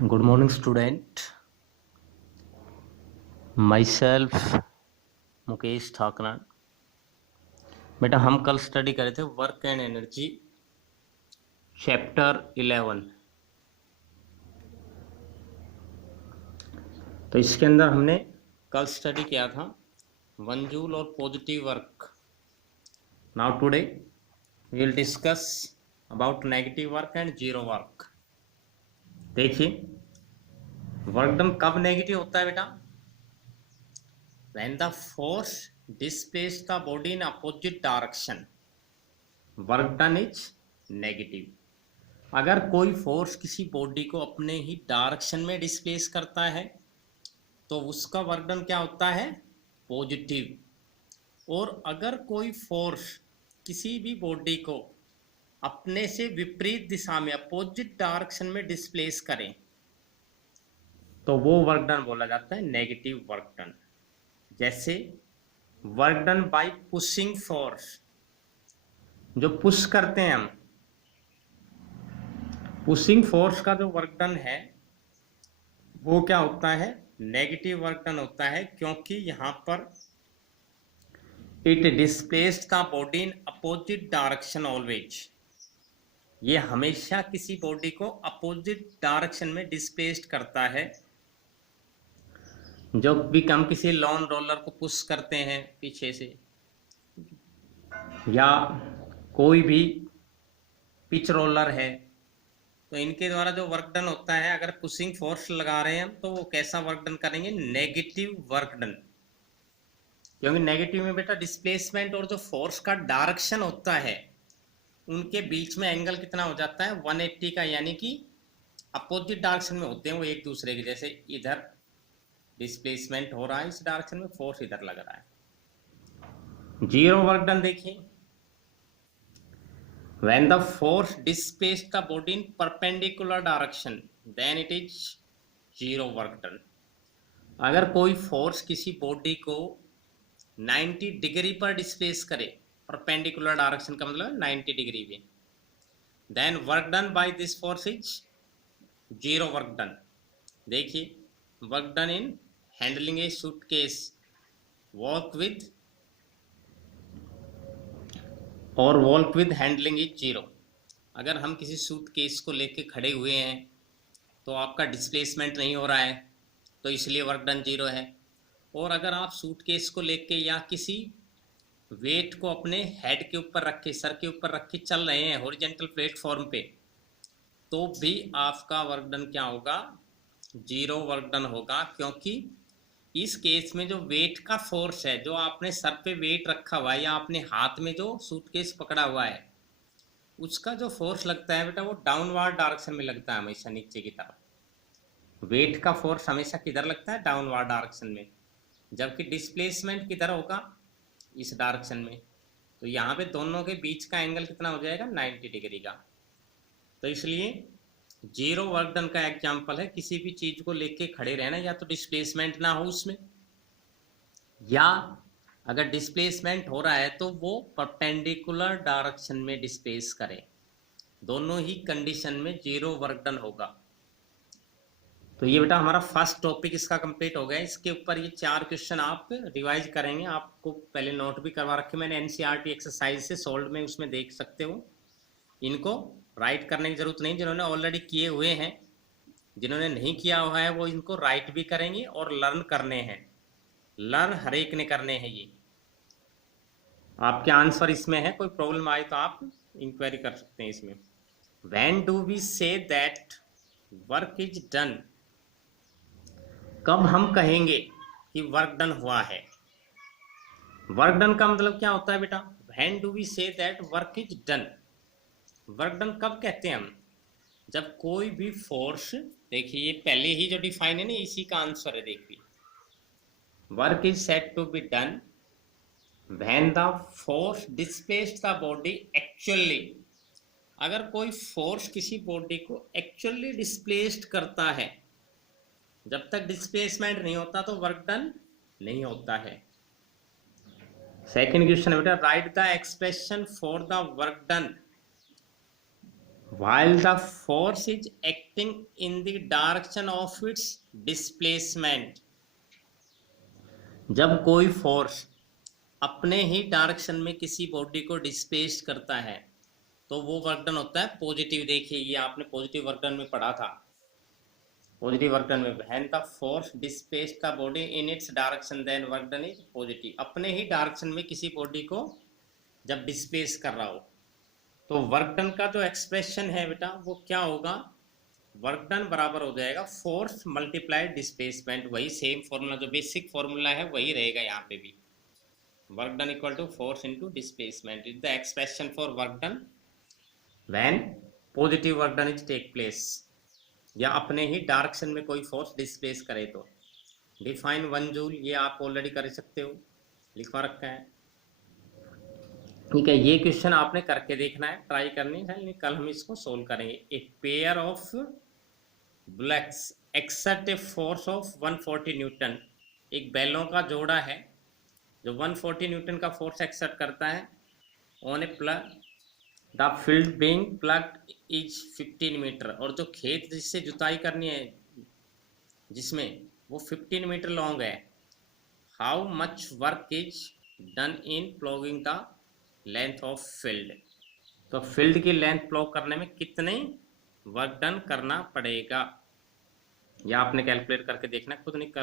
Good morning, student. Myself, Mukesh Thakra. बेटा हम कल स्टडी करे थे वर्क एंड एनर्जी चैप्टर 11। तो इसके अंदर हमने कल स्टडी किया था 1 जूल और positive work. Now today we will discuss about negative work and zero work. देखिए वर्क डन कब नेगेटिव होता है बेटा? When the force displaces the body in opposite direction, work done is negative. अगर कोई फोर्स किसी body को अपने ही डायरेक्शन में डिस्प्लेस करता है तो उसका वर्क डन क्या होता है? पॉजिटिव। और अगर कोई फोर्स किसी भी बॉडी को अपने से विपरीत दिशा में अपोजिट डायरेक्शन में डिस्प्लेस करे तो वो वर्क डन बोला जाता है नेगेटिव वर्क डन। जैसे work done bye pushing force, जो पुश करते हैं हम, पुशिंग फोर्स का जो वर्क डन है वो क्या होता है? नेगेटिव वर्क डन होता है, क्योंकि यहां पर it displaced the body in opposite direction always. ये हमेशा किसी बॉडी को अपोजिट डायरेक्शन में डिस्प्लेस्ड करता है। जब भी हम किसी लॉन रोलर को पुश करते हैं पीछे से, या कोई भी पिच रोलर है, तो इनके द्वारा जो वर्क डन होता है, अगर पुशिंग फोर्स लगा रहे हैं हम तो वो कैसा वर्क डन करेंगे? Negative work done. क्योंकि नेगेटिव में बेटा डिस्प्लेसमेंट और जो फोर्स का डायरेक्शन होता है उनके बीच में एंगल कितना हो जाता है? 180 का, यानी कि अपोजिट डायरेक्शन में होते हैं वो एक दूसरे के। जैसे इधर डिस्प्लेसमेंट हो रहा है इस डायरेक्शन में, फोर्स इधर लग रहा है। जीरो वर्क डन देखिए, when the force displaces the body in perpendicular direction then it is zero work done। अगर कोई फोर्स किसी बॉडी को 90 डिग्री पर डिस्प्लेस करे, परपेंडिकुलर डायरेक्शन का मतलब 90 डिग्री में, then work done by this force is zero work done. देखिए work done in handling a suitcase, work with और walk with handling is zero. अगर हम किसी सूटकेस को लेके खड़े हुए हैं तो आपका डिस्प्लेसमेंट नहीं हो रहा है, तो इसलिए वर्क डन जीरो है। और अगर आप सूटकेस को लेके या किसी वेट को अपने हेड के ऊपर रख के, सर के ऊपर रख के चल रहे हैं हॉरिजॉन्टल प्लेटफॉर्म पे, तो भी आपका वर्क डन क्या होगा? जीरो वर्क डन होगा। क्योंकि इस केस में जो वेट का फोर्स है, जो आपने सर पे वेट रखा हुआ है या अपने हाथ में जो सूटकेस पकड़ा हुआ है, उसका जो फोर्स लगता है बेटा वो डाउनवर्ड डायरेक्शन में लगता है हमेशा, नीचे की तरफ। वेट का फोर्स हमेशा किधर लगता है? डाउनवर्ड डायरेक्शन में। जबकि डिस्प्लेसमेंट किधर होगा? इस डायरेक्शन में। तो यहाँ पे दोनों के बीच का एंगल कितना हो जाएगा? 90 डिग्री का। तो इसलिए जीरो वर्क डन का एग्जाम्पल है किसी भी चीज को लेके खड़े रहना, या तो डिस्प्लेसमेंट ना हो उसमें, या अगर डिस्प्लेसमेंट हो रहा है तो वो परपेंडिकुलर डायरेक्शन में डिस्प्लेस करे। दोनों ही कंडीशन में जीरो वर्क डन होगा। तो ये बेटा हमारा फर्स्ट टॉपिक इसका कंप्लीट हो गया। इसके ऊपर ये 4 क्वेश्चन आप रिवाइज करेंगे। आपको पहले नोट भी करवा रखे मैंने, एनसीईआरटी एक्सरसाइज से सोल्व में, उसमें देख सकते हो। इनको राइट करने की जरूरत नहीं, जिन्होंने ऑलरेडी किए हुए हैं। जिन्होंने नहीं किया हुआ है वो इनको राइट भी करेंगे और लर्न करने हैं। लर्न हर एक ने करने हैं। ये आपके आंसर इसमें है, कोई प्रॉब्लम आए तो आप इंक्वायरी कर सकते हैं इसमें। When do we say that work is done? कब हम कहेंगे कि वर्क डन हुआ है? वर्क डन का मतलब क्या होता है बेटा? When do we say that work is done? Work done कब कहते हैं हम? जब कोई भी फोर्स, देखिए ये पहले ही जो डिफाइन है ना, इसी का आंसर है। देखिए work is said to be done when the force displaced the body actually. अगर कोई फोर्स किसी बॉडी को एक्चुअली डिस्प्लेस्ड करता है, जब तक डिस्प्लेसमेंट नहीं होता तो वर्क डन नहीं होता है। सेकेंड क्वेश्चन है बेटा, right the expression for the work done while the force is acting in the direction of its displacement, जब कोई फोर्स अपने ही डायरेक्शन में किसी बॉडी को डिस्प्लेस करता है तो वो वर्क डन होता है पॉजिटिव। देखिए ये आपने पॉजिटिव वर्क डन में पढ़ा था। पॉजिटिव वर्क डन में when the force displace the body in its direction then work done is positive. अपने ही डायरेक्शन में किसी बॉडी को जब डिस्प्लेस कर रहा हो तो वर्क डन का जो एक्सप्रेशन है बेटा वो क्या होगा, वर्क डन बराबर हो जाएगा फोर्स मल्टीप्लाइड डिस्प्लेसमेंट। वही सेम फॉर्मूला, जो बेसिक फॉर्मूला है वही रहेगा यहाँ पे भी। Work done equal to force into displacement is the expression for work done when positive work done is take place, या अपने ही डायरेक्शन में कोई फोर्स डिस्प्लेस करे तो। डिफाइन 1 जूल ये आप ऑलरेडी कर सकते हो, लिखवा रखा है। ठीक है, ये क्वेश्चन आपने करके देखना है, ट्राई करनी है, कल हम इसको सोल्व करेंगे। A pair of blocks exert a force of 140 Newton. एक बैलों का जोड़ा है जो 140 न्यूटन का फोर्स एक्सर्ट करता है on a plug, the field being plugged is 15 metre. और जो खेत जिससे जुताई करनी है जिसमें वो 15 मीटर लॉन्ग है। How much work is done in plogging the length of field. तो फील्ड की लेंथ प्लॉ करने में कितने वर्क डन करना पड़ेगा, या आपने कैलकुलेट करके देखना खुद निकल